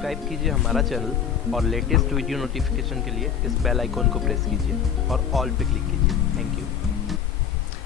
Subscribe कीजिए हमारा channel और लेटेस्ट वीडियो नोटिफिकेशन के लिए इस बेल आइकॉन को प्रेस कीजिए और ऑल पे क्लिक कीजिए। Thank you.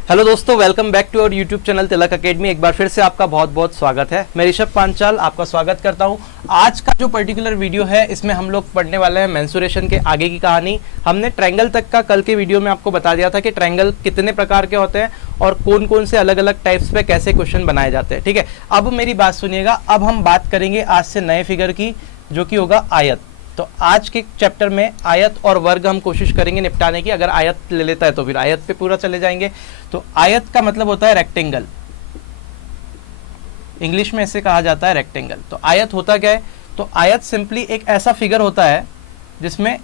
हेलो दोस्तों, welcome back to our YouTube channel Tilak academy. एक बार फिर से आपका बहुत बहुत स्वागत है। मैं ऋषभ पांचाल आपका स्वागत करता हूं। आज का जो पर्टिकुलर वीडियो है इसमें हम लोग पढ़ने वाले हैं मेंसुरेशन के आगे की कहानी। हमने ट्रायंगल तक का कल के वीडियो में आपको बता दिया था कि ट्रायंगल कितने प्रकार के होते हैं और कौन कौन से अलग अलग टाइप्स पे कैसे क्वेश्चन बनाए जाते हैं। ठीक है, अब मेरी बात सुनिएगा। अब हम बात करेंगे आज से नए फिगर की, जो कि होगा आयत। तो आज के चैप्टर में आयत और वर्ग हम कोशिश करेंगे निपटाने की। अगर आयत ले लेता है तो फिर आयत पे पूरा चले जाएंगे। तो आयत का मतलब होता है रेक्टेंगल, इंग्लिश में इसे कहा जाता है रेक्टेंगल। तो आयत होता क्या है? तो आयत सिंपली एक ऐसा फिगर होता है जिसमें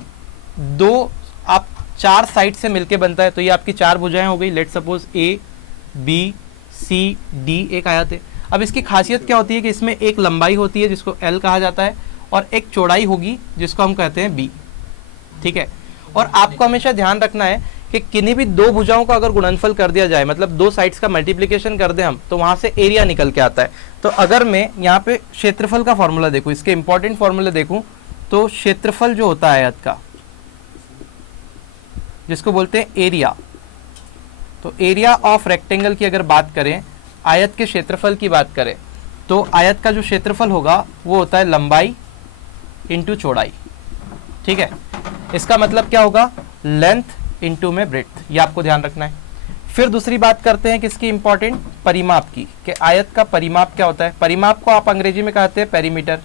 आप चार साइड से मिलके बनता है। तो ये आपकी चार भुजाएं हो गई। Let suppose A B C D एक आयत है। अब इसकी खासियत क्या होती है कि इसमें एक लंबाई होती है जिसको एल कहा जाता है और एक चौड़ाई होगी जिसको हम कहते हैं बी। ठीक है, और आपको हमेशा ध्यान रखना है कि किन्हीं भी दो भुजाओं का अगर गुणनफल कर दिया जाए, मतलब दो साइड्स का मल्टीप्लिकेशन कर दें हम, तो वहां से एरिया निकल के आता है। तो अगर मैं यहाँ पे क्षेत्रफल का फॉर्मूला देखूं, इसके इंपॉर्टेंट फॉर्मूले देखूं, तो क्षेत्रफल जो होता है आयत का, जिसको बोलते हैं एरिया, तो एरिया ऑफ रेक्टेंगल की अगर बात करें, आयत के क्षेत्रफल की बात करें, तो आयत का जो क्षेत्रफल होगा वो होता है लंबाई इंटू चौड़ाई। ठीक है, इसका मतलब क्या होगा? लेंथ इंटू में ब्रेड्थ। ये आपको ध्यान रखना है। फिर दूसरी बात करते हैं किसकी, इंपॉर्टेंट, परिमाप की, कि आयत का परिमाप क्या होता है। परिमाप को आप अंग्रेजी में कहते हैं पेरीमीटर।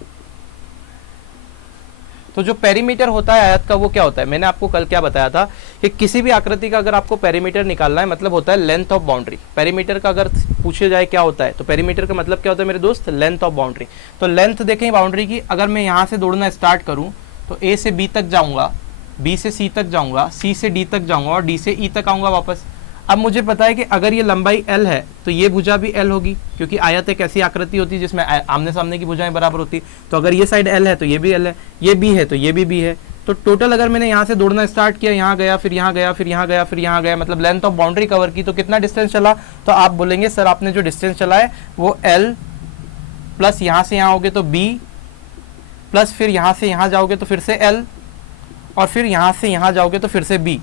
तो जो पेरीमीटर होता है आयत का वो क्या होता है? मैंने आपको कल क्या बताया था कि किसी भी आकृति का अगर आपको पेरीमीटर निकालना है, मतलब होता है लेंथ ऑफ बाउंड्री। पेरीमीटर का अगर पूछे जाए क्या होता है, तो पेरीमीटर का मतलब क्या होता है मेरे दोस्त? Length of boundary. तो लेंथ देखें बाउंड्री की, अगर मैं यहाँ से दौड़ना स्टार्ट करूँ तो ए से बी तक जाऊँगा, बी से सी तक जाऊँगा, सी से डी तक जाऊँगा और डी से ई तक आऊँगा वापस। अब मुझे पता है कि अगर ये लंबाई L है तो ये भुजा भी L होगी, क्योंकि आयत एक ऐसी आकृति होती है जिसमें आमने सामने की भुजाएं बराबर होती है। तो अगर ये साइड L है तो ये भी L है, ये B है तो ये भी B है। तो टोटल अगर मैंने यहाँ से दौड़ना स्टार्ट किया, यहाँ गया, फिर यहाँ गया, फिर यहाँ गया, फिर यहाँ गया, मतलब लेंथ ऑफ बाउंड्री कवर की, तो कितना डिस्टेंस चला? तो आप बोलेंगे सर आपने जो डिस्टेंस चला है वो L प्लस यहाँ से यहाँ होगे तो B प्लस फिर यहाँ से यहाँ जाओगे तो फिर से L और फिर यहाँ से यहाँ जाओगे तो फिर से B,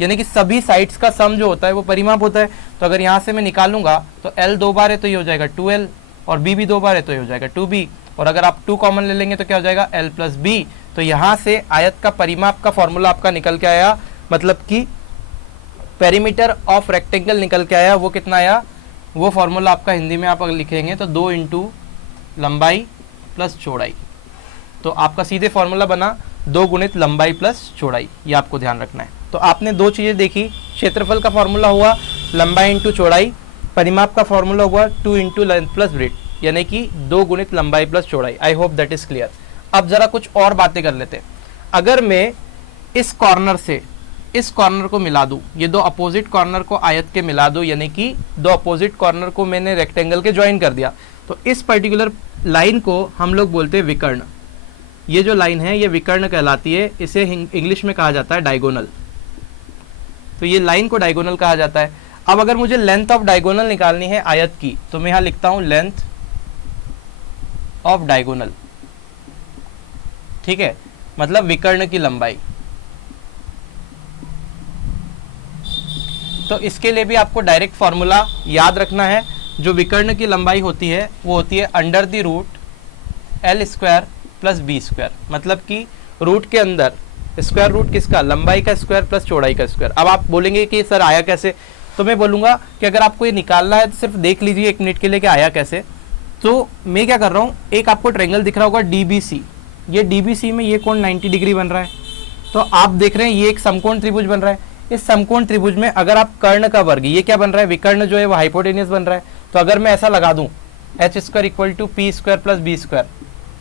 यानी कि सभी साइड्स का सम जो होता है वो परिमाप होता है। तो अगर यहाँ से मैं निकालूंगा तो L दो बार है तो ये हो जाएगा 2L और B भी दो बार है तो ये हो जाएगा 2B, और अगर आप 2 कॉमन ले लेंगे तो क्या हो जाएगा? L plus B। तो यहाँ से आयत का परिमाप का फॉर्मूला आपका निकल के आया, मतलब कि पेरीमीटर ऑफ रेक्टेंगल निकल के आया। वो कितना आया? वो फॉर्मूला आपका हिंदी में आप अगर लिखेंगे तो 2 इंटू लंबाई प्लस चौड़ाई। तो आपका सीधे फॉर्मूला बना 2 गुणित लंबाई प्लस चौड़ाई। ये आपको ध्यान रखना है। तो आपने दो चीज़ें देखी, क्षेत्रफल का फॉर्मूला हुआ लंबाई इंटू चौड़ाई, परिमाप का फॉर्मूला हुआ 2 इंटू लेंथ प्लस ब्रेड्थ, यानी कि 2 गुणित लंबाई प्लस चौड़ाई। I hope that is clear. अब जरा कुछ और बातें कर लेते हैं। अगर मैं इस कॉर्नर से इस कॉर्नर को मिला दूं, ये दो अपोजिट कॉर्नर को आयत के मिला दूं, यानी कि दो अपोजिट कॉर्नर को मैंने रेक्टेंगल के ज्वाइन कर दिया, तो इस पर्टिकुलर लाइन को हम लोग बोलते हैं विकर्ण। ये जो लाइन है ये विकर्ण कहलाती है। इसे इंग्लिश में कहा जाता है डायगोनल। तो ये लाइन को डायगोनल कहा जाता है। अब अगर मुझे लेंथ ऑफ डायगोनल निकालनी है आयत की, तो मैं यहां लिखता हूं लेंथ ऑफ डायगोनल। ठीक है, मतलब विकर्ण की लंबाई। तो इसके लिए भी आपको डायरेक्ट फॉर्मूला याद रखना है। जो विकर्ण की लंबाई होती है वो होती है under the root L square plus B square, मतलब कि रूट के अंदर स्क्वायर रूट किसका? लंबाई का स्क्वायर प्लस चौड़ाई का स्क्वायर। अब आप बोलेंगे कि सर आया कैसे? तो मैं बोलूँगा कि अगर आपको ये निकालना है तो सिर्फ देख लीजिए 1 मिनट के लिए कि आया कैसे। तो मैं क्या कर रहा हूँ, एक आपको ट्रायंगल दिख रहा होगा DBC। ये DBC में ये कोण 90 डिग्री बन रहा है। तो आप देख रहे हैं ये एक समकोण त्रिभुज बन रहा है। इस समकोण त्रिभुज में अगर आप कर्ण का वर्ग, ये क्या बन रहा है? विकर्ण जो है वो हाइपोटेनियस बन रहा है। तो अगर मैं ऐसा लगा दूँ h square equal to P square plus B square,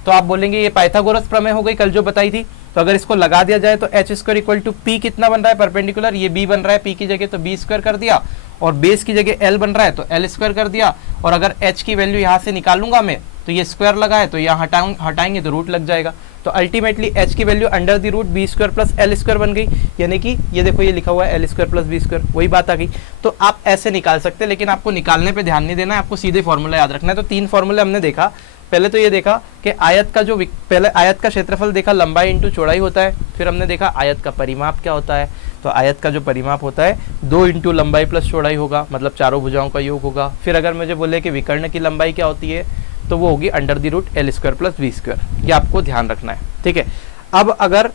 तो आप बोलेंगे ये पाइथागोरस प्रमेय हो गई कल जो बताई थी। तो अगर इसको लगा दिया जाए तो h square equal to P कितना बन रहा है? परपेंडिकुलर, ये B बन रहा है, P की जगह तो B स्क्वायर कर दिया, और बेस की जगह L बन रहा है तो L स्क्वायर कर दिया। और अगर h की वैल्यू यहाँ से निकालूंगा मैं, तो ये स्क्वायर लगा है तो यहाँ हटाएंगे तो रूट लग जाएगा। तो अल्टीमेटली h की value under the root B square plus L square बन गई, यानी कि ये देखो ये लिखा हुआ है L square plus B square, वही बात आ गई। तो आप ऐसे निकाल सकते हैं, लेकिन आपको निकालने पे ध्यान नहीं देना है, आपको सीधे फॉर्मूला याद रखना है। तो 3 फॉर्मूले हमने देखा, पहले तो ये देखा कि आयत का जो पहले आयत का क्षेत्रफल देखा लंबाई इंटू चौड़ाई होता है, फिर हमने देखा आयत का परिमाप क्या होता है। तो आयत का जो परिमाप होता है 2 इंटू लंबाई प्लस चौड़ाई होगा, मतलब चारों भुजाओं का योग होगा। फिर अगर मुझे बोले कि विकर्ण की लंबाई क्या होती है तो वो होगी under the root L square plus B square. ये आपको ध्यान रखना है, ठीक है। अब अगर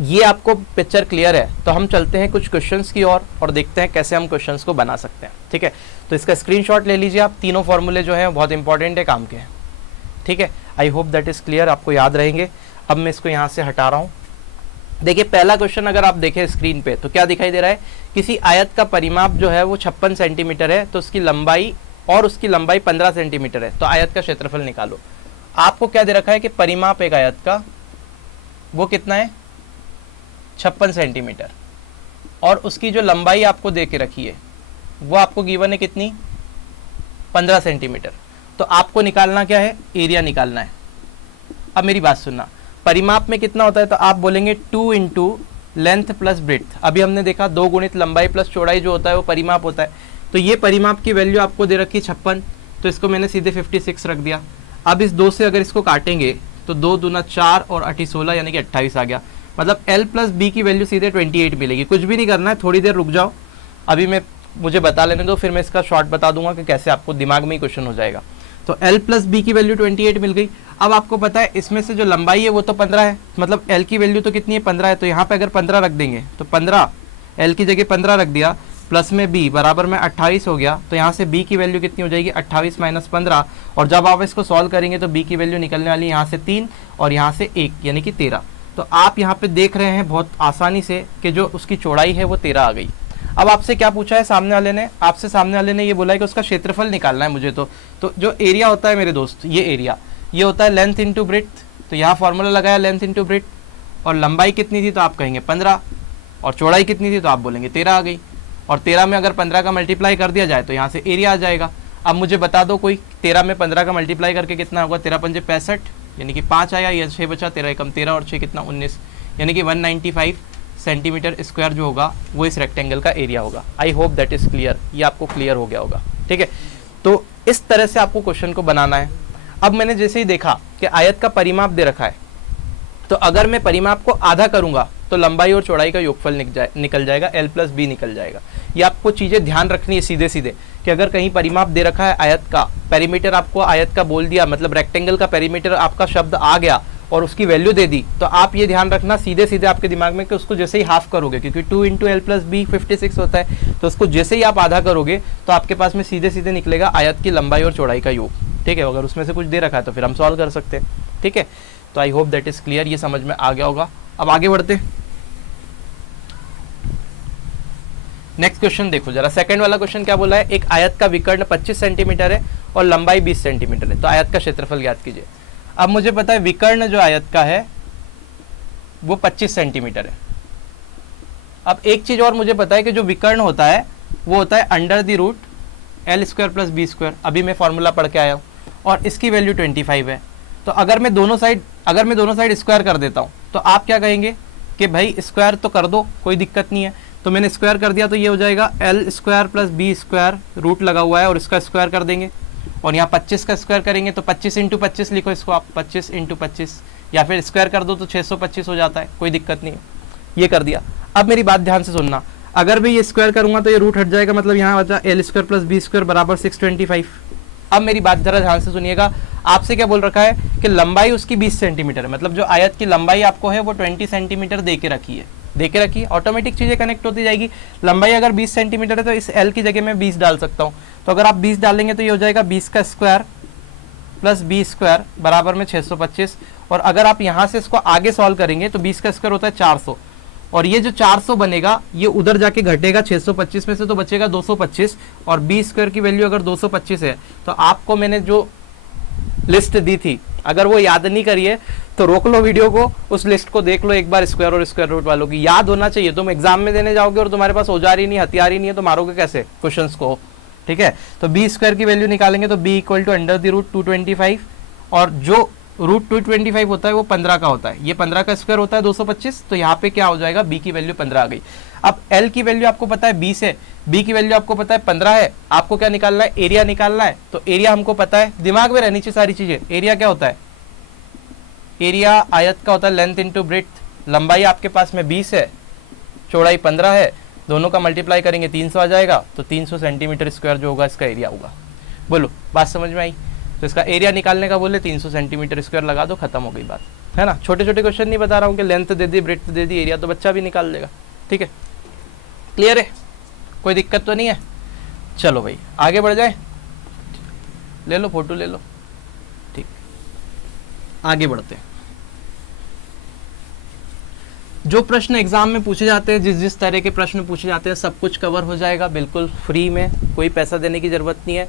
ये आपको पिक्चर क्लियर है तो हम चलते हैं कुछ क्वेश्चंस की ओर और देखते हैं कैसे हम क्वेश्चंस को बना सकते हैं, ठीक है। तो इसका स्क्रीनशॉट ले लीजिए आप, तीनों फॉर्मूले जो हैं बहुत इंपॉर्टेंट है, काम के हैं, ठीक है। I hope that is clear, आपको याद रहेंगे। अब मैं इसको यहाँ से हटा रहा हूँ। देखिए पहला क्वेश्चन अगर आप देखें स्क्रीन पे तो क्या दिखाई दे रहा है, किसी आयत का परिमाप जो है वो 56 सेंटीमीटर है, तो उसकी लंबाई 15 सेंटीमीटर है, तो आयत का क्षेत्रफल निकालो। आपको क्या दे रखा है कि परिमाप एक आयत का वो कितना है 56 सेंटीमीटर, और उसकी जो लंबाई आपको दे के रखी है वो आपको गिवन है कितनी 15 सेंटीमीटर। तो आपको निकालना क्या है, एरिया निकालना है। अब मेरी बात सुनना, परिमाप में कितना होता है तो आप बोलेंगे 2 इंटू लेंथ प्लस ब्रेड्थ। अभी हमने देखा 2 गुणित लंबाई प्लस चौड़ाई जो होता है वो परिमाप होता है। तो ये परिमाप की वैल्यू आपको दे रखी 56, तो इसको मैंने सीधे 56 रख दिया। अब इस 2 से अगर इसको काटेंगे तो 2 दूना 4 और 8 16 यानी कि 28 आ गया। मतलब L प्लस बी की वैल्यू सीधे 28 मिलेगी। कुछ भी नहीं करना है, थोड़ी देर रुक जाओ, अभी मुझे बता लेने दो, फिर मैं इसका शॉर्ट बता दूंगा कि कैसे आपको दिमाग में ही क्वेश्चन हो जाएगा। तो L प्लस बी की वैल्यू 28 मिल गई। अब आपको पता है इसमें से जो लंबाई है वो तो 15 है, मतलब L की वैल्यू तो कितनी है 15 है, तो यहाँ पे अगर 15 रख देंगे तो 15 L की जगह 15 रख दिया, प्लस में B बराबर में 28 हो गया। तो यहाँ से B की वैल्यू कितनी हो जाएगी 28 माइनस 15, और जब आप इसको सॉल्व करेंगे तो B की वैल्यू निकलने वाली है यहाँ से 3 और यहाँ से 1 यानी कि 13। तो आप यहाँ पे देख रहे हैं बहुत आसानी से कि जो उसकी चौड़ाई है वो 13 आ गई। अब आपसे क्या पूछा है सामने वाले ने ये बोला है कि उसका क्षेत्रफल निकालना है मुझे। तो जो एरिया होता है मेरे दोस्त, ये एरिया ये होता है लेंथ इंटू ब्रेड्थ। तो यहाँ फॉर्मूला लगाया लेंथ इंटू ब्रेड्थ, और लंबाई कितनी थी तो आप कहेंगे 15, और चौड़ाई कितनी थी तो आप बोलेंगे 13 आ गई। और 13 में अगर 15 का मल्टीप्लाई कर दिया जाए तो यहाँ से एरिया आ जाएगा। अब मुझे बता दो कोई 13 में 15 का मल्टीप्लाई करके कितना होगा, 13 पंजे 65 यानी कि 5 आया, या 6 बचा, 13 एकम 13 और 6 कितना 19, यानी कि 195 सेंटीमीटर स्क्वायर जो होगा वो इस रेक्टेंगल का एरिया होगा। I hope that is clear, ये आपको क्लियर हो गया होगा, ठीक है। तो इस तरह से आपको क्वेश्चन को बनाना है। अब मैंने जैसे ही देखा कि आयत का परिमाप दे रखा है, तो अगर मैं परिमाप को आधा करूंगा तो लंबाई और चौड़ाई का योगफल निकल जाएगा, L प्लस बी निकल जाएगा। ये आपको चीज़ें ध्यान रखनी है सीधे सीधे कि अगर कहीं परिमाप दे रखा है आयत का, पेरीमीटर आपको आयत का बोल दिया, मतलब रेक्टेंगल का पेरीमीटर आपका शब्द आ गया और उसकी वैल्यू दे दी, तो आप ये ध्यान रखना सीधे सीधे आपके दिमाग में कि उसको जैसे ही हाफ करोगे, क्योंकि 2 इंटू एल प्लस बी 56 होता है, तो उसको जैसे ही आप आधा करोगे तो आपके पास में सीधे सीधे निकलेगा आयत की लंबाई और चौड़ाई का योग, ठीक है। अगर उसमें से कुछ दे रखा है तो फिर हम सॉल्व कर सकते हैं, ठीक है। तो I hope that is clear, ये समझ में आ गया होगा। अब आगे बढ़ते, नेक्स्ट क्वेश्चन देखो जरा। सेकंड वाला क्वेश्चन क्या बोला है, एक आयत का विकर्ण 25 सेंटीमीटर है और लंबाई 20 सेंटीमीटर है, तो आयत का क्षेत्रफल ज्ञात कीजिए। अब मुझे पता है विकर्ण जो आयत का है वो 25 सेंटीमीटर है। अब एक चीज और मुझे पता है कि जो विकर्ण होता है वो होता है under the root L square plus B square. अभी मैं फॉर्मूला पढ़ के आया हूँ और इसकी वैल्यू 25 है। तो अगर मैं दोनों साइड स्क्वायर कर देता हूँ तो आप क्या कहेंगे कि भाई स्क्वायर तो कर दो, कोई दिक्कत नहीं है। तो मैंने स्क्वायर कर दिया तो ये हो जाएगा L square plus B square, रूट लगा हुआ है और इसका स्क्वायर कर देंगे, और यहाँ 25 का स्क्वायर करेंगे तो 25 इंटू 25 लिखो इसको आप, 25 इंटू 25, या फिर स्क्वायर कर दो तो 625 हो जाता है, कोई दिक्कत नहीं है। ये कर दिया। अब मेरी बात ध्यान से सुनना, अगर मैं ये स्क्वायर करूंगा तो ये रूट हट जाएगा, मतलब यहाँ बचा L square plus B square बराबर 625। अब मेरी बात जरा ध्यान से सुनिएगा, आपसे क्या बोल रखा है कि लंबाई उसकी 20 सेंटीमीटर है, मतलब जो आयत की लंबाई आपको है वो 20 सेंटीमीटर दे के रखी है, ऑटोमेटिक चीज़ें कनेक्ट होती जाएगी। लंबाई अगर 20 सेंटीमीटर है तो इस L की जगह मैं 20 डाल सकता हूँ। तो अगर आप 20 डालेंगे तो ये हो जाएगा 20 का स्क्वायर प्लस बी स्क्वायर बराबर में 625, और अगर आप यहाँ से इसको आगे सॉल्व करेंगे तो 20 का स्क्वायर होता है 400, और ये जो 400 बनेगा ये उधर जाके घटेगा 625 में से तो बचेगा 225, और बी स्क्वायर की वैल्यू अगर 225 है तो आपको मैंने जो लिस्ट दी थी अगर वो याद नहीं करिए तो रोक लो वीडियो को, उस लिस्ट को देख लो एक बार, स्क्वायर और स्क्वायर रूट वालों की याद होना चाहिए। तुम एग्जाम में देने जाओगे और तुम्हारे पास औजार ही नहीं, हथियार ही नहीं है, तो मारोगे कैसे क्वेश्चंस को, ठीक है। तो बी स्क्वायर की वैल्यू निकालेंगे तो B equal to under the root 225, और जो √225 होता है वो 15 का होता है, ये 15 का स्क्वायर होता है 225, तो यहाँ पे क्या हो जाएगा, b की वैल्यू 15 आ गई। अब l की वैल्यू आपको पता है 20 है, b की वैल्यू आपको पता है 15 है, आपको क्या निकालना है, एरिया निकालना है। तो एरिया हमको पता है, दिमाग में रहनी चाहिए सारी चीजें। एरिया क्या होता है, एरिया आयत का होता है लेंथ इंटू ब्रेड्थ। लंबाई आपके पास में 20 है, चौड़ाई 15 है, दोनों का मल्टीप्लाई करेंगे 300 आ जाएगा, तो 300 सेंटीमीटर स्क्वायर जो होगा इसका एरिया होगा। बोलो बात समझ में आई। तो इसका एरिया निकालने का बोले 300 सेंटीमीटर स्क्वायर लगा दो, खत्म हो गई बात, है ना। छोटे छोटे क्वेश्चन नहीं बता रहा हूँ कि लेंथ दे दी, ब्रेड्थ दे दी, एरिया तो बच्चा भी निकाल लेगा। ठीक है, क्लियर है, कोई दिक्कत तो नहीं है। चलो भाई आगे बढ़ जाए, ले लो फोटो ले लो। ठीक, आगे बढ़ते हैं। जो प्रश्न एग्जाम में पूछे जाते हैं, जिस तरह के प्रश्न पूछे जाते हैं, सब कुछ कवर हो जाएगा बिल्कुल फ्री में, कोई पैसा देने की ज़रूरत नहीं है।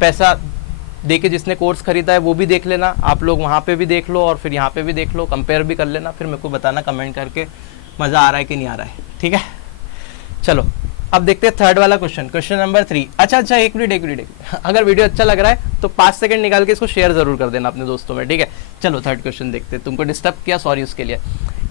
पैसा दे के जिसने कोर्स खरीदा है वो भी देख लेना, आप लोग वहाँ पे भी देख लो और फिर यहाँ पे भी देख लो, कंपेयर भी कर लेना, फिर मेरे को बताना कमेंट करके मज़ा आ रहा है कि नहीं आ रहा है। ठीक है, चलो अब देखते हैं थर्ड वाला क्वेश्चन, क्वेश्चन नंबर 3। अच्छा एक मिनट, अगर वीडियो अच्छा लग रहा है तो 5 सेकंड निकाल के इसको शेयर जरूर कर देना अपने दोस्तों में। ठीक है, चलो थर्ड क्वेश्चन देखते हैं, तुमको डिस्टर्ब किया सॉरी उसके लिए।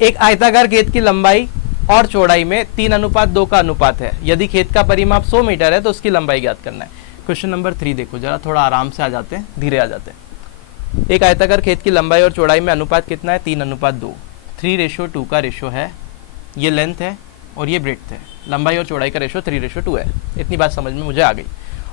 एक आयताकार खेत की लंबाई और चौड़ाई में 3:2 का अनुपात है, यदि खेत का परिमाप 100 मीटर है तो उसकी लंबाई ज्ञात करना है। क्वेश्चन नंबर 3 देखो जरा, थोड़ा आराम से आ जाते हैं, धीरे आ जाते हैं। एक आयताकार खेत की लंबाई और चौड़ाई में अनुपात कितना है, 3:2। 3:2 का रेशो है, ये लेंथ है और ये ब्रेड्थ है। लंबाई और चौड़ाई का रेशो 3:2 है, इतनी बात समझ में मुझे आ गई।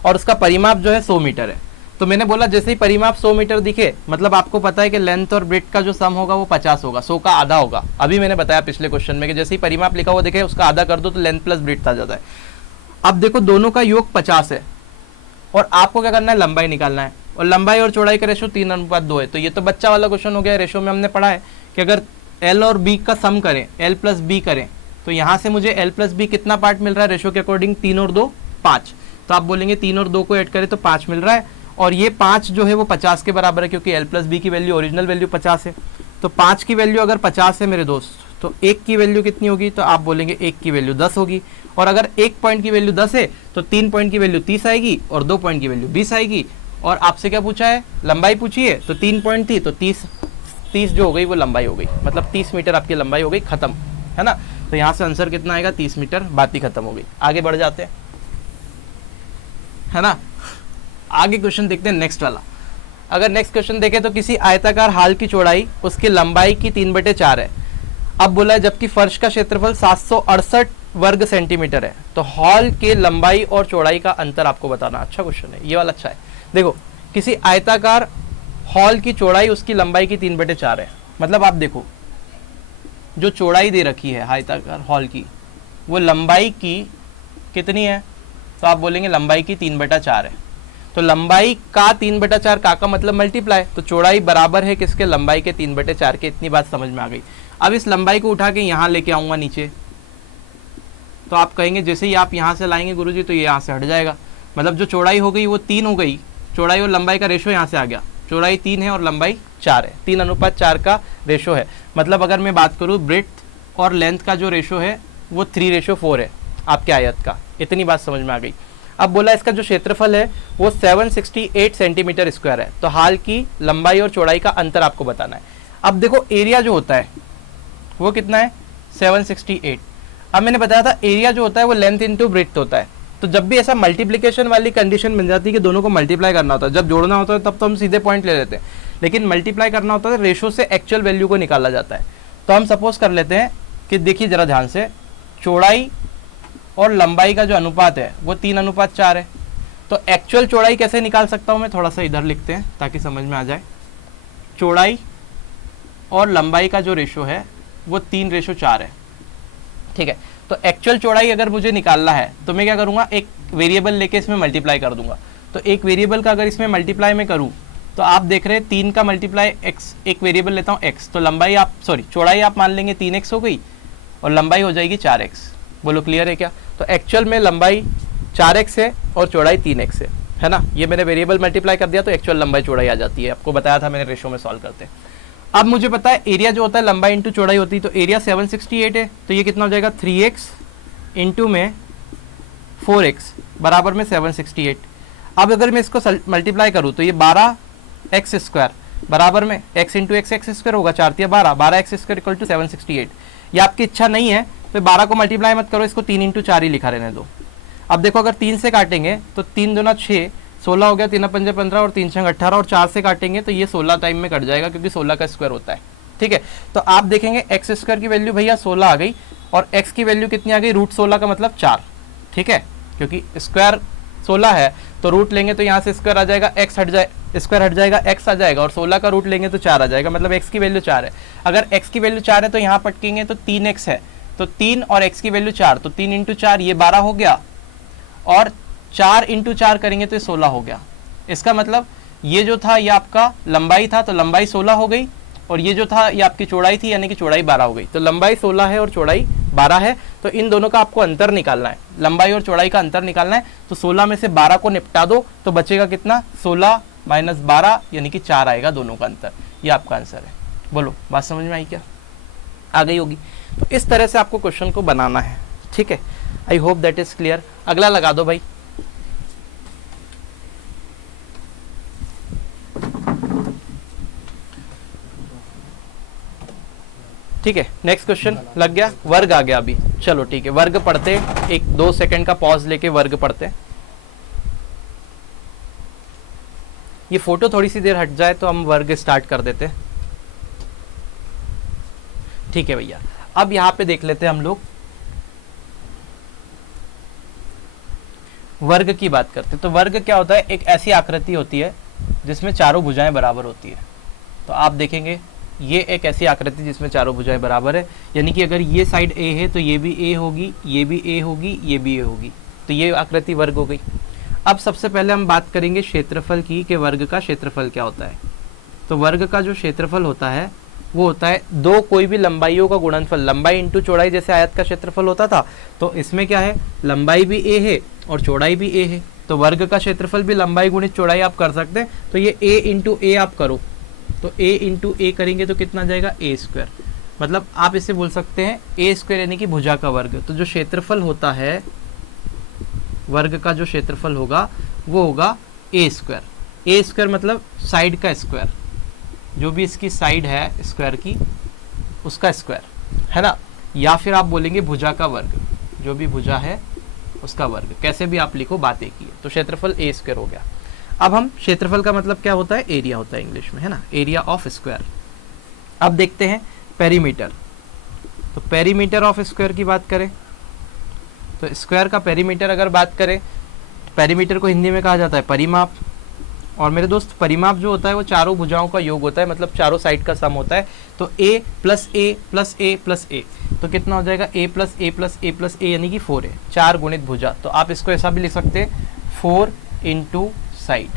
और उसका परिमाप जो है 100 मीटर है। तो मैंने बोला जैसे ही परिमाप 100 मीटर दिखे, मतलब आपको पता है कि लेंथ और ब्रेड्थ का जो सम होगा वो 50 होगा, 100 का आधा होगा। अभी मैंने बताया पिछले क्वेश्चन में कि जैसे ही परिमाप लिखा हुआ दिखे उसका आधा कर दो तो लेंथ प्लस ब्रेड्थ आ जाता है। अब देखो दोनों का योग 50 है और आपको क्या करना है, लंबाई निकालना है। और लंबाई और चौड़ाई का रेशो 3:2 है। तो ये तो बच्चा वाला क्वेश्चन हो गया। रेशो में हमने पढ़ा है कि अगर एल और बी का सम करें, एल प्लस बी करें, तो यहाँ से मुझे एल प्लस बी कितना पार्ट मिल रहा है रेशो के अकॉर्डिंग, 3 और 2 5। तो आप बोलेंगे 3 और 2 को ऐड करें तो 5 मिल रहा है। और ये 5 जो है वो 50 के बराबर है, क्योंकि एल प्लस बी की वैल्यू ओरिजिनल वैल्यू 50 है। तो 5 की वैल्यू अगर 50 है मेरे दोस्त, तो 1 की वैल्यू कितनी होगी, तो आप बोलेंगे 1 की वैल्यू 10 होगी। और अगर 1 पॉइंट की वैल्यू 10 है तो 3 पॉइंट की वैल्यू 30 आएगी और 2 पॉइंट की वैल्यू 20 आएगी। और आपसे क्या पूछा है, लंबाई पूछी है, तो 3 पॉइंट थी तो 30 जो हो गई वो लंबाई हो गई, मतलब 30 मीटर आपकी लंबाई हो गई, खत्म, है ना। तो यहाँ से आंसर कितना आएगा, 30 मीटर, बात ही खत्म हो गई। आगे बढ़ जाते हैं, है ना। आगे क्वेश्चन देखते हैं नेक्स्ट वाला। अगर नेक्स्ट क्वेश्चन देखें तो किसी आयताकार हाल की चौड़ाई उसकी लंबाई की 3/4 है। अब बोला है जबकि फर्श का क्षेत्रफल 768 वर्ग सेंटीमीटर है, तो हॉल के लंबाई और चौड़ाई का अंतर आपको बताना। अच्छा क्वेश्चन है ये वाला, अच्छा है। देखो किसी आयताकार हॉल की चौड़ाई उसकी लंबाई की 3/4 है, मतलब आप देखो जो चौड़ाई दे रखी है आयताकार हॉल की, वो लंबाई की कितनी है, तो आप बोलेंगे लंबाई की 3/4 है। तो लंबाई का 3/4 का मतलब मल्टीप्लाई, तो चौड़ाई बराबर है किसके, लंबाई के 3/4 के। इतनी बात समझ में आ गई। अब इस लंबाई को उठा के यहाँ लेके आऊँगा नीचे, तो आप कहेंगे जैसे ही आप यहाँ से लाएंगे गुरुजी तो ये यहाँ से हट जाएगा, मतलब जो चौड़ाई हो गई वो 3 हो गई, चौड़ाई और लंबाई का रेशो यहाँ से आ गया। चौड़ाई 3 है और लंबाई 4 है, 3:4 का रेशो है। मतलब अगर मैं बात करूँ ब्रेड्थ और लेंथ का जो रेशो है वो 3:4 है आपके आयत का। इतनी बात समझ में आ गई। अब बोला इसका जो क्षेत्रफल है वो 768 सेंटीमीटर स्क्वायर है, तो हाल की लंबाई और चौड़ाई का अंतर आपको बताना है। अब देखो एरिया जो होता है वो कितना है, 768। अब मैंने बताया था एरिया जो होता है वो लेंथ इंटू ब्रेड्थ होता है। तो जब भी ऐसा मल्टीप्लिकेशन वाली कंडीशन बन जाती है कि दोनों को मल्टीप्लाई करना होता है, जब जोड़ना होता है तब तो हम सीधे पॉइंट ले लेते हैं, लेकिन मल्टीप्लाई करना होता है रेशो से एक्चुअल वैल्यू को निकाला जाता है। तो हम सपोज कर लेते हैं कि देखिए जरा ध्यान से, चौड़ाई और लंबाई का जो अनुपात है वो 3:4 है। तो एक्चुअल चौड़ाई कैसे निकाल सकता हूँ मैं, थोड़ा सा इधर लिखते हैं ताकि समझ में आ जाए। चौड़ाई और लंबाई का जो रेशो है वो 3:4 है, ठीक है। तो एक्चुअल चौड़ाई अगर मुझे निकालना है तो मैं क्या करूँगा, एक वेरिएबल लेके इसमें मल्टीप्लाई कर दूंगा। तो एक वेरिएबल का अगर इसमें मल्टीप्लाई मैं करूँ तो आप देख रहे हैं 3 का मल्टीप्लाई x, एक वेरिएबल लेता हूँ x, तो लंबाई आप चौड़ाई आप मान लेंगे 3x हो गई और लंबाई हो जाएगी 4x। बोलो क्लियर है क्या। तो एक्चुअल में लंबाई 4x है और चौड़ाई 3x है ना। ये मैंने वेरिएबल मल्टीप्लाई कर दिया तो एक्चुअल लंबाई चौड़ाई आ जाती है। आपको बताया था मैंने रेशो में सॉल्व करते। अब मुझे पता है एरिया जो होता है लंबाई इंटू चौड़ाई होती है, तो एरिया 768 है, तो ये कितना हो जाएगा 3x इंटू में 4x बराबर में 768। अब अगर मैं इसको मल्टीप्लाई करूँ तो ये 12x स्क्वायर बराबर में x into x x square होगा, 4 तिया 12, 12x² इक्वल टू 768। ये आपकी इच्छा नहीं है तो 12 को मल्टीप्लाई मत करो, इसको 3 इंटू 4 ही लिखा रहने दो। अब देखो अगर 3 से काटेंगे तो 3 दूना 6, 16 हो गया, 3 पंजे 15 और 3 छंग 18, और 4 से काटेंगे तो ये 16 टाइम में कट जाएगा क्योंकि 16 का स्क्वायर होता है। ठीक है, तो आप देखेंगे एक्स स्क्वायर की वैल्यू भैया 16 आ गई और x की वैल्यू कितनी आ गई, रूट 16 का मतलब 4। ठीक है, क्योंकि स्क्वायर 16 है तो रूट लेंगे तो यहाँ से स्क्वायर आ जाएगा, x हट जाए, स्क्वायर हट जाएगा, x आ जाएगा, और 16 का रूट लेंगे तो 4 आ जाएगा, मतलब x की वैल्यू 4 है। अगर x की वैल्यू 4 है तो यहाँ पटकेंगे तो 3x है, तो 3 और x की वैल्यू 4, तो 3 इंटू 4 ये 12 हो गया, और 4 इंटू 4 करेंगे तो ये 16 हो गया। इसका मतलब ये जो था ये आपका लंबाई था, तो लंबाई 16 हो गई, और ये जो था ये आपकी चौड़ाई थी, यानी कि चौड़ाई 12 हो गई। तो लंबाई 16 है और चौड़ाई 12 है, तो इन दोनों का आपको अंतर निकालना है, लंबाई और चौड़ाई का अंतर निकालना है। तो 16 में से 12 को निपटा दो तो बचेगा कितना, 16 माइनस 12 यानी कि 4 आएगा दोनों का अंतर। ये आपका आंसर है। बोलो, बात समझ में आई क्या, आ गई होगी। तो इस तरह से आपको क्वेश्चन को बनाना है। ठीक है, I hope that is clear. अगला लगा दो भाई। ठीक है, नेक्स्ट क्वेश्चन लग गया, वर्ग आ गया अभी। चलो ठीक है, वर्ग पढ़ते, 1-2 सेकंड का पॉज लेके वर्ग पढ़ते। ये फोटो थोड़ी सी देर हट जाए तो हम वर्ग स्टार्ट कर देते। ठीक है भैया, अब यहां पे देख लेते हैं हम लोग, वर्ग की बात करते। तो वर्ग क्या होता है, एक ऐसी आकृति होती है जिसमें चारों भुजाएं बराबर होती है। तो आप देखेंगे ये एक ऐसी आकृति जिसमें चारों भुजाएं बराबर है, यानी कि अगर ये साइड a है तो ये भी a होगी, ये भी a होगी, ये भी a होगी, तो ये आकृति वर्ग हो गई। अब सबसे पहले हम बात करेंगे क्षेत्रफल की, कि वर्ग का क्षेत्रफल क्या होता है। तो वर्ग का जो क्षेत्रफल होता है वो होता है दो कोई भी लंबाइयों का गुणनफल, लंबाई इंटू चौड़ाई, जैसे आयत का क्षेत्रफल होता था। तो इसमें क्या है, लंबाई भी a है और चौड़ाई भी a है, तो वर्ग का क्षेत्रफल भी लंबाई गुणित चौड़ाई आप कर सकते हैं। तो ये a इंटू a आप करो, तो a इंटू a करेंगे तो कितना जाएगा, a स्क्वायर। मतलब आप इसे बोल सकते हैं a स्क्वायर यानी कि भुजा का वर्ग। तो जो क्षेत्रफल होता है वर्ग का, जो क्षेत्रफल होगा वो होगा a स्क्वायर। a स्क्वायर मतलब साइड का स्क्वायर, जो भी इसकी साइड है स्क्वायर की उसका स्क्वायर, है ना। या फिर आप बोलेंगे भुजा का वर्ग, जो भी भुजा है उसका वर्ग, कैसे भी आप लिखो, बात एक ही है। तो क्षेत्रफल a स्क्वायर हो गया। अब हम क्षेत्रफल का मतलब क्या होता है, एरिया होता है इंग्लिश में, है ना, एरिया ऑफ स्क्वायर। अब देखते हैं पेरीमीटर। तो पेरीमीटर ऑफ स्क्वायर की बात करें तो स्क्वायर का पेरीमीटर अगर बात करें, पेरीमीटर को हिंदी में कहा जाता है परिमाप। और मेरे दोस्त परिमाप जो होता है वो चारों भुजाओं का योग होता है, मतलब चारों साइड का सम होता है। तो a plus a plus a plus a, तो कितना हो जाएगा, a plus a plus a plus a यानी कि 4 है, 4 गुणित भुजा। तो आप इसको ऐसा भी लिख सकते हैं 4 इंटू साइड,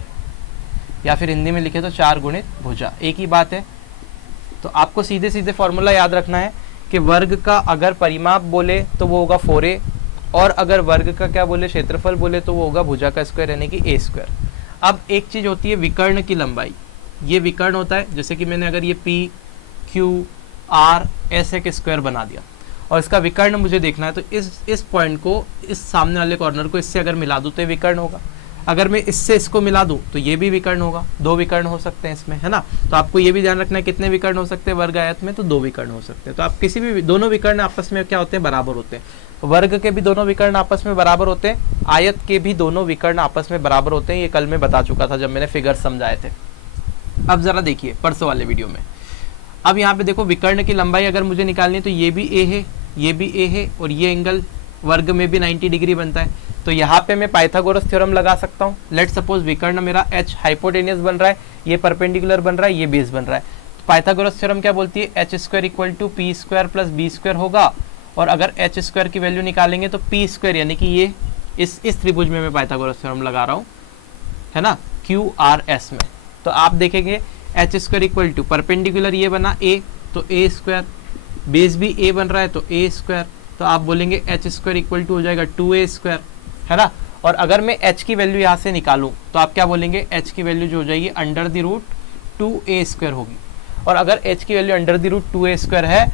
या फिर हिंदी में लिखे तो 4 गुणित भुजा, एक ही बात है। तो आपको सीधे सीधे फॉर्मूला याद रखना है कि वर्ग का अगर परिमाप बोले तो वो होगा 4a, और अगर वर्ग का क्या बोले, क्षेत्रफल बोले तो वो होगा भुजा का स्क्वायर यानी कि a स्क्वायर। अब एक चीज़ होती है विकर्ण की लंबाई, ये विकर्ण होता है। जैसे कि मैंने अगर ये p q r s एक स्क्वायर बना दिया और इसका विकर्ण मुझे देखना है, तो इस पॉइंट को, इस सामने वाले कॉर्नर को इससे अगर मिला दूँ तो ये विकर्ण होगा। अगर मैं इससे इसको मिला दूं तो ये भी विकर्ण होगा, 2 विकर्ण हो सकते हैं इसमें, है ना। तो आपको ये भी ध्यान रखना है कितने विकर्ण हो सकते हैं वर्ग आयत में, तो 2 विकर्ण हो सकते हैं। तो आप किसी भी, दोनों विकर्ण आपस में क्या होते हैं, बराबर होते हैं। वर्ग के भी दोनों विकर्ण आपस में बराबर होते हैं, आयत के भी दोनों विकर्ण आपस में बराबर होते हैं। ये कल मैं बता चुका था जब मैंने फिगर समझाए थे। अब जरा देखिए परसों वाले वीडियो में। अब यहाँ पे देखो विकर्ण की लंबाई अगर मुझे निकालनी है तो ये भी a है, ये भी a है, और ये एंगल वर्ग में भी 90 डिग्री बनता है। तो यहाँ पे मैं पाइथागोरस थ्योरम लगा सकता हूँ। लेट सपोज विकर्ण मेरा h हाइपोटेनियस बन रहा है, ये परपेंडिकुलर बन रहा है, ये बेस बन रहा है। तो पाइथागोरस थ्योरम क्या बोलती है, h square equal to P square plus B square होगा। और अगर h स्क्वायर की वैल्यू निकालेंगे तो पी स्क्वायर यानी कि ये इस त्रिभुज में मैं पाइथागोरस थ्योरम लगा रहा हूँ, है ना, QRS में। तो आप देखेंगे h square equal to perpendicular ये बना a, तो a स्क्वायर, बेस भी a बन रहा है तो a स्क्वायर, तो आप बोलेंगे h स्क्वायर इक्वल टू हो जाएगा 2a स्क्वायर, है ना। और अगर मैं h की वैल्यू यहाँ से निकालूं तो आप क्या बोलेंगे, h की वैल्यू जो हो जाएगी under the root 2a square होगी। और अगर h की value under the root 2a square है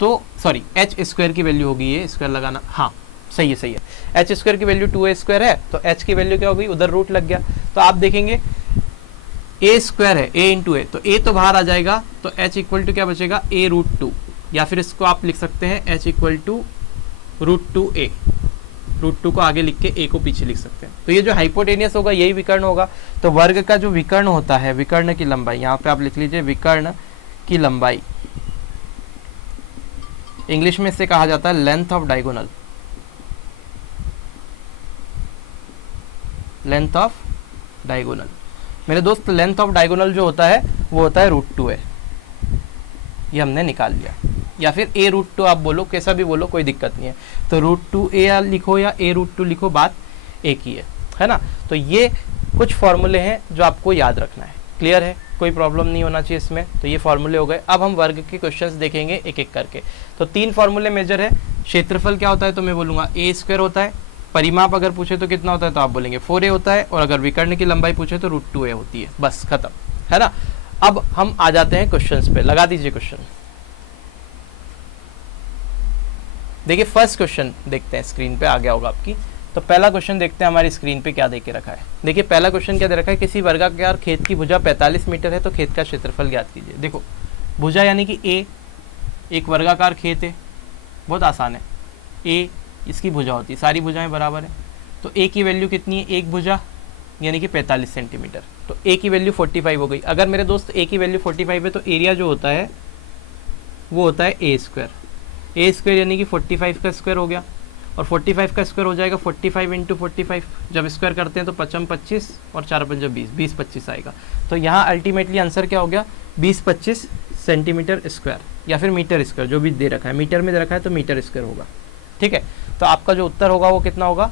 तो सॉरी h स्क्वायर की वैल्यू होगी, ये स्क्वायर लगाना, हाँ सही है, सही है। h स्क्वायर की वैल्यू 2a स्क्वायर है तो h की वैल्यू क्या होगी, उधर रूट लग गया। तो आप देखेंगे ए स्क्वायर है, ए इंटू ए, तो ए तो बाहर आ जाएगा, तो एच इक्वल टू क्या बचेगा, ए रूट टू, या फिर इसको आप लिख सकते हैं H equal to root two A, root two को आगे लिख के ए को पीछे लिख सकते हैं। तो ये जो हाइपोटेनियस होगा यही विकर्ण होगा। तो वर्ग का जो विकर्ण होता है, विकर्ण की लंबाई, यहाँ पे आप लिख लीजिए विकर्ण की लंबाई, इंग्लिश में इसे कहा जाता है length of diagonal, length of diagonal. मेरे दोस्त लेंथ ऑफ डायगोनल जो होता है वो होता है रूट टू है, ये हमने निकाल लिया, या फिर ए रूट टू आप बोलो, कैसा भी बोलो कोई दिक्कत नहीं है। तो रूट टू ए लिखो या ए रूट टू लिखो, बात एक ही है ना। तो ये कुछ फॉर्मूले हैं जो आपको याद रखना है, क्लियर है, कोई प्रॉब्लम नहीं होना चाहिए इसमें। तो ये फॉर्मूले हो गए। अब हम वर्ग के क्वेश्चंस देखेंगे एक एक करके। तो 3 फॉर्मूले मेजर है। क्षेत्रफल क्या होता है, तो मैं बोलूँगा ए स्क्वायर होता है, परिमाप अगर पूछे तो कितना होता है तो आप बोलेंगे 4a होता है, और अगर विकर्ण की लंबाई पूछे तो रूट 2a होती है, बस खत्म, है ना। अब हम आ जाते हैं क्वेश्चंस पे, लगा दीजिए क्वेश्चन। देखिए फर्स्ट क्वेश्चन देखते हैं, स्क्रीन पे आ गया होगा आपकी। तो पहला क्वेश्चन देखते हैं हमारी स्क्रीन पे क्या दे के रखा है। देखिए पहला क्वेश्चन क्या दे रखा है, किसी वर्गाकार खेत की भुजा 45 मीटर है तो खेत का क्षेत्रफल ज्ञात कीजिए। देखो भुजा यानी कि ए, एक वर्गाकार खेत है, बहुत आसान है, ए इसकी भुजा होती है, सारी भुजाएं बराबर है। तो ए की वैल्यू कितनी है, एक भुजा यानी कि 45 सेंटीमीटर, तो ए की वैल्यू 45 हो गई। अगर मेरे दोस्त ए की वैल्यू 45 है तो एरिया जो होता है वो होता है ए स्क्वायर, ए स्क्वायर यानी कि 45 का स्क्वायर हो गया, और 45 का स्क्वायर हो जाएगा 45 इंटू 45, जब स्क्वायर करते हैं तो 55 25 और 4 पंजा 20, 20 25 आएगा। तो यहाँ अल्टीमेटली आंसर क्या हो गया, 20-25 सेंटीमीटर स्क्वायर, या फिर मीटर स्क्वायर, जो भी दे रखा है, मीटर में दे रखा है तो मीटर स्क्वायर होगा, ठीक है। तो आपका जो उत्तर होगा वो कितना होगा,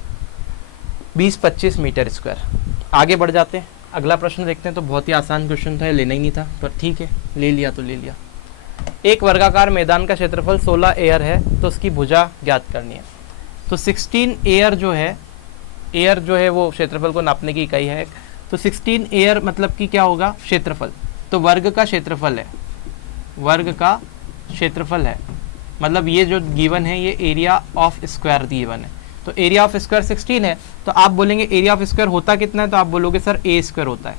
20-25 मीटर स्क्वायर। आगे बढ़ जाते हैं, अगला प्रश्न देखते हैं। तो बहुत ही आसान क्वेश्चन था, लेना ही नहीं था, पर ठीक है ले लिया तो ले लिया। एक वर्गाकार मैदान का क्षेत्रफल 16 एयर है तो उसकी भुजा ज्ञात करनी है। तो 16 एयर जो है, एयर जो है वो क्षेत्रफल को नापने की इकाई है। तो 16 एयर मतलब कि क्या होगा, क्षेत्रफल, तो वर्ग का क्षेत्रफल है, वर्ग का क्षेत्रफल है, मतलब ये जो गिवन है ये एरिया ऑफ स्क्वायर गिवन है। तो एरिया ऑफ स्क्वायर 16 है, तो आप बोलेंगे एरिया ऑफ स्क्वायर होता कितना है, तो आप बोलोगे सर ए स्क्वायर होता है,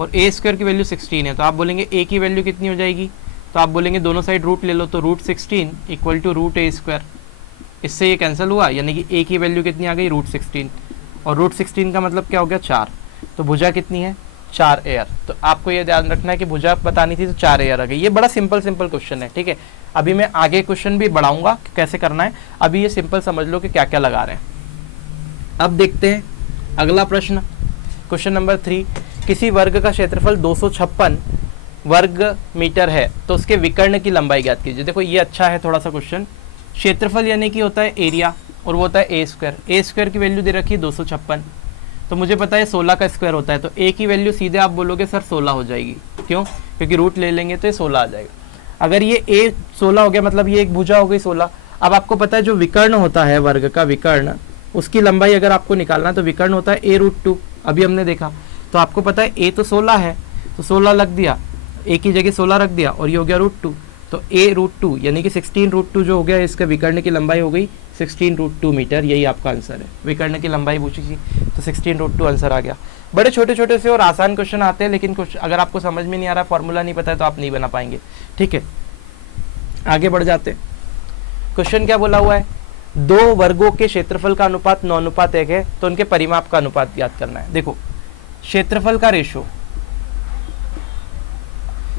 और ए स्क्वायर की वैल्यू 16 है, तो आप बोलेंगे ए की वैल्यू कितनी हो जाएगी, तो आप बोलेंगे दोनों साइड रूट ले लो, तो root 16 equal to root A square. इससे ये कैंसिल हुआ, यानी कि ए की वैल्यू कितनी आ गई, रूट 16, और रूट 16 का मतलब क्या हो गया, 4। तो भुजा कितनी है, 4 एयर। तो आपको ये ध्यान रखना है कि भुजा बतानी थी तो 4 एयर आ गई। ये बड़ा सिंपल क्वेश्चन है, ठीक है। अभी मैं आगे क्वेश्चन भी बढ़ाऊंगा कैसे करना है, अभी ये सिंपल समझ लो कि क्या क्या लगा रहे हैं। अब देखते हैं अगला प्रश्न, क्वेश्चन नंबर 3। किसी वर्ग का क्षेत्रफल 256 वर्ग मीटर है तो उसके विकर्ण की लंबाई ज्ञात कीजिए। देखो ये अच्छा है थोड़ा सा क्वेश्चन। क्षेत्रफल यानी कि होता है एरिया, और वो होता है ए स्क्वायर। ए स्क्वायर की वैल्यू दे रखी है 256, तो मुझे पता है 16 का स्क्वायर होता है, तो ए की वैल्यू सीधे आप बोलोगे सर 16 हो जाएगी। क्यों, क्योंकि रूट ले लेंगे तो ये 16 आ जाएगा। अगर ये ए 16 हो गया मतलब ये एक भुजा हो गई 16। अब आपको पता है जो विकर्ण होता है वर्ग का विकर्ण, उसकी लंबाई अगर आपको निकालना है तो विकर्ण होता है ए रूट 2, अभी हमने देखा। तो आपको पता है ए तो 16 है, तो 16 लग दिया, ए की जगह 16 रख दिया, और ये हो गया रूट 2। तो ए रूट 2 यानी कि 16 रूट 2 जो हो गया, इसका विकर्ण की लंबाई हो गई 16 रूट 2 मीटर। यही आपका आंसर है, विकर्ण की लंबाई पूछी थी तो 16 रूट 2 आंसर आ गया। बड़े छोटे छोटे से और आसान क्वेश्चन आते हैं, लेकिन कुछ अगर आपको समझ में नहीं आ रहा, फॉर्मूला नहीं पता है तो आप नहीं बना पाएंगे, ठीक है। आगे बढ़ जाते हैं। क्वेश्चन क्या बोला हुआ है, 2 वर्गों के क्षेत्रफल का अनुपात 9:1 है तो उनके परिमाप का अनुपात ज्ञात करना है। देखो क्षेत्रफल का रेशो,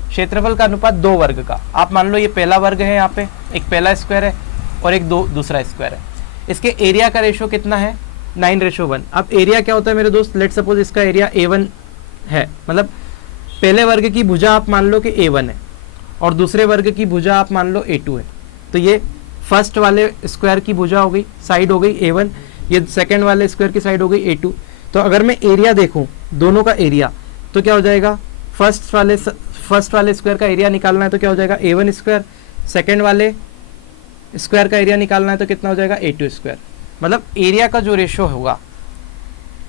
क्षेत्रफल का अनुपात 2 वर्ग का, आप मान लो ये पहला वर्ग है, यहाँ पे एक पहला स्क्वायर है और एक दूसरा स्क्वायर है। इसके एरिया का रेशो कितना है, 9:1। अब एरिया क्या होता है मेरे दोस्त, लेट सपोज इसका एरिया A1 है, मतलब पहले वर्ग की भुजा आप मान लो कि A1 है और दूसरे वर्ग की भुजा आप मान लो A2 है। तो ये फर्स्ट वाले स्क्वायर की भुजा हो गई, साइड हो गई A1, ये सेकंड वाले स्क्वायर की साइड हो गई A2। तो अगर मैं एरिया देखूं दोनों का एरिया, तो क्या हो जाएगा, फर्स्ट वाले स्क्वायर का एरिया निकालना है तो क्या हो जाएगा A1 स्क्वायर, सेकंड वाले स्क्वायर का एरिया निकालना है तो कितना हो जाएगा A2 स्क्वायर। मतलब एरिया का जो रेशो होगा,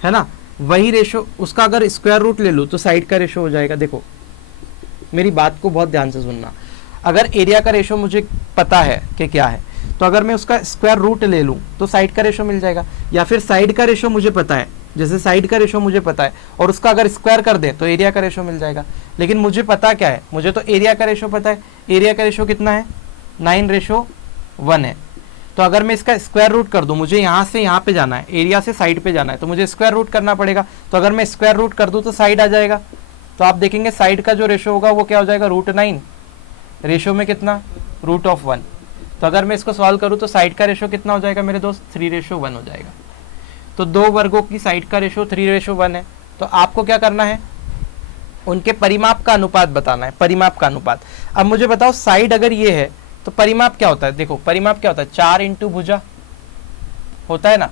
है ना, वही रेशो, उसका अगर स्क्वायर रूट ले लूँ तो साइड का रेशो हो जाएगा। देखो मेरी बात को बहुत ध्यान से सुनना, अगर एरिया का रेशो मुझे पता है कि क्या है, तो अगर मैं उसका स्क्वायर रूट ले लूँ तो साइड का रेशो मिल जाएगा, या फिर साइड का रेशो मुझे पता है जैसे साइड का रेशो मुझे पता है और उसका अगर स्क्वायर कर दें तो एरिया का रेशो मिल जाएगा। लेकिन मुझे पता क्या है, मुझे तो एरिया का रेशो पता है। एरिया का रेशो कितना है, 9:1 है। तो अगर मैं इसका स्क्वायर रूट कर दूं, मुझे यहाँ से यहाँ पे जाना है, एरिया से साइड पे जाना है, तो मुझे स्क्वायर रूट करना पड़ेगा। तो अगर मैं स्क्वायर रूट कर दूं तो साइड आ जाएगा। तो आप देखेंगे साइड का जो रेशो होगा वो क्या हो जाएगा, √9। रेशो में कितना, √1। तो अगर मैं इसको सॉल्व करूँ तो साइड का रेशो कितना हो जाएगा मेरे दोस्त, 3:1 हो जाएगा। तो 2 वर्गों की साइड का रेशो 3:1 है। तो आपको क्या करना है, उनके परिमाप का अनुपात बताना है, परिमाप का अनुपात। अब मुझे बताओ साइड अगर ये है तो परिमाप क्या होता है, देखो परिमाप क्या होता है, 4 इंटू भुजा होता है ना।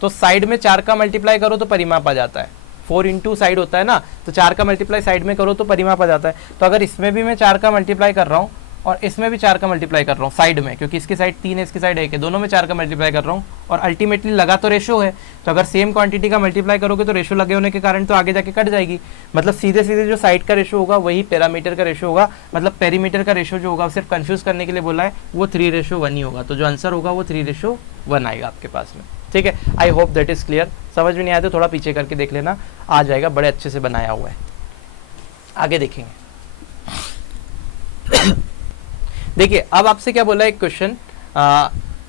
तो साइड में 4 का मल्टीप्लाई करो तो परिमाप आ जाता है। 4 इंटू साइड होता है ना, तो 4 का मल्टीप्लाई साइड में करो तो परिमाप आ जाता है। तो अगर इसमें भी मैं 4 का मल्टीप्लाई कर रहा हूँ और इसमें भी 4 का मल्टीप्लाई कर रहा हूँ साइड में, क्योंकि इसकी साइड 3 है, इसकी साइड 1 है, दोनों में 4 का मल्टीप्लाई कर रहा हूँ और अल्टीमेटली लगा तो रेशो है। तो अगर सेम क्वांटिटी का मल्टीप्लाई करोगे तो रेशो लगे होने के कारण तो आगे जाके कट जाएगी। मतलब सीधे सीधे जो साइड का रेशो होगा वही पैरामीटर का रेशो होगा। मतलब पेरीमीटर का रेशो जो होगा, सिर्फ कंफ्यूज करने के लिए बोला है, वो 3:1 ही होगा। तो जो आंसर होगा वो 3:1 आएगा आपके पास में। ठीक है, I hope that is clear. समझ में नहीं आया तो थोड़ा पीछे करके देख लेना, आ जाएगा, बड़े अच्छे से बनाया हुआ है। आगे देखेंगे। देखिए अब आपसे क्या बोला एक क्वेश्चन,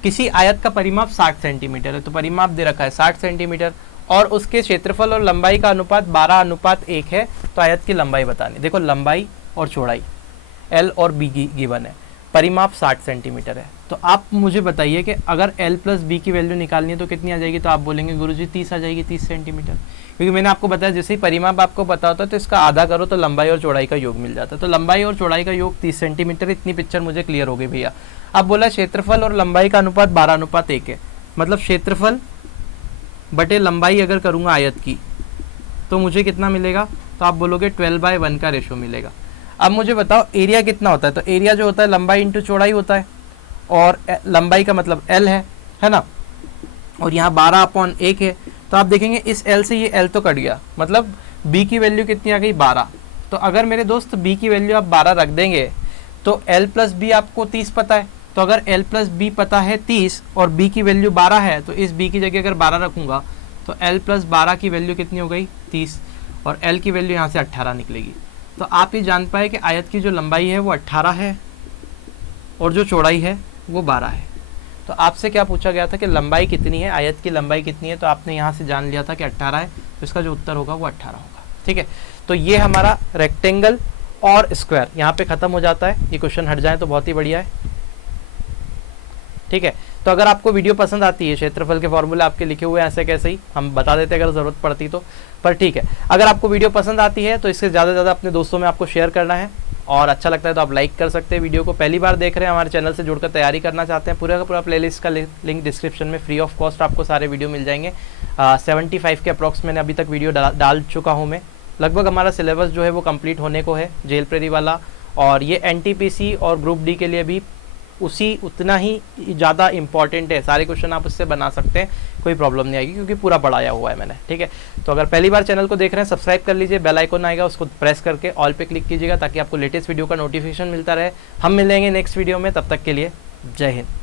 किसी आयत का परिमाप 60 सेंटीमीटर है। तो परिमाप दे रखा है 60 सेंटीमीटर और उसके क्षेत्रफल और लंबाई का अनुपात 12:1 है। तो आयत की लंबाई बतानी। देखो लंबाई और चौड़ाई L और B गिवन है, परिमाप 60 सेंटीमीटर है। तो आप मुझे बताइए कि अगर L प्लस B की वैल्यू निकालनी है तो कितनी आ जाएगी। तो आप बोलेंगे गुरुजी 30 आ जाएगी, 30 सेंटीमीटर। क्योंकि मैंने आपको बताया जैसे ही परिमाप आपको पता होता है तो इसका आधा करो तो लंबाई और चौड़ाई का योग मिल जाता है। तो लंबाई और चौड़ाई का योग 30 सेंटीमीटर। इतनी पिक्चर मुझे क्लियर हो गई भैया। अब बोला क्षेत्रफल और लंबाई का अनुपात 12:1 है। मतलब क्षेत्रफल बटे लंबाई अगर करूँगा आयत की तो मुझे कितना मिलेगा। तो आप बोलोगे 12/1 का रेशो मिलेगा। अब मुझे बताओ एरिया कितना होता है। तो एरिया जो होता है लंबाई इंटू चौड़ाई होता है और लंबाई का मतलब L है ना, और यहाँ 12/1 है। तो आप देखेंगे इस L से ये L तो कट गया, मतलब B की वैल्यू कितनी आ गई, 12। तो अगर मेरे दोस्त B की वैल्यू आप 12 रख देंगे तो L प्लस B आपको 30 पता है। तो अगर L प्लस B पता है 30 और B की वैल्यू 12 है, तो इस B की जगह अगर 12 रखूँगा तो L प्लस 12 की वैल्यू कितनी हो गई, 30, और L की वैल्यू यहाँ से 18 निकलेगी। तो आप ये जान पाए कि आयत की जो लंबाई है वो 18 है और जो चौड़ाई है वो 12 है। तो आपसे क्या पूछा गया था कि लंबाई कितनी है, आयत की लंबाई कितनी है। तो आपने यहाँ से जान लिया था कि 18 है, तो इसका जो उत्तर होगा वो 18 होगा। ठीक है, तो ये हमारा रेक्टेंगल और स्क्वायर यहाँ पे ख़त्म हो जाता है। ये क्वेश्चन हट जाए तो बहुत ही बढ़िया है। ठीक है, तो अगर आपको वीडियो पसंद आती है, क्षेत्रफल के फॉर्मूले आपके लिखे हुए हैं ऐसे कैसे ही, हम बता देते अगर ज़रूरत पड़ती तो। पर ठीक है, अगर आपको वीडियो पसंद आती है तो इससे ज़्यादा से ज़्यादा अपने दोस्तों में आपको शेयर करना है, और अच्छा लगता है तो आप लाइक कर सकते हैं वीडियो को। पहली बार देख रहे हैं, हमारे चैनल से जुड़कर तैयारी करना चाहते हैं, पूरा का पूरा प्लेलिस्ट का लिंक डिस्क्रिप्शन में फ्री ऑफ कॉस्ट आपको सारे वीडियो मिल जाएंगे। 75 के अप्रॉक्स मैंने अभी तक वीडियो डाल चुका हूँ मैं। लगभग हमारा सिलेबस जो है वो कंप्लीट होने को है, जेल प्रेरी वाला, और ये NTPC और ग्रुप डी के लिए भी उतना ही ज़्यादा इंपॉर्टेंट है। सारे क्वेश्चन आप उससे बना सकते हैं, कोई प्रॉब्लम नहीं आएगी, क्योंकि पूरा पढ़ाया हुआ है मैंने। ठीक है, तो अगर पहली बार चैनल को देख रहे हैं, सब्सक्राइब कर लीजिए, बेल आइकन आएगा उसको प्रेस करके ऑल पे क्लिक कीजिएगा ताकि आपको लेटेस्ट वीडियो का नोटिफिकेशन मिलता रहे। हम मिलेंगे नेक्स्ट वीडियो में, तब तक के लिए जय हिंद।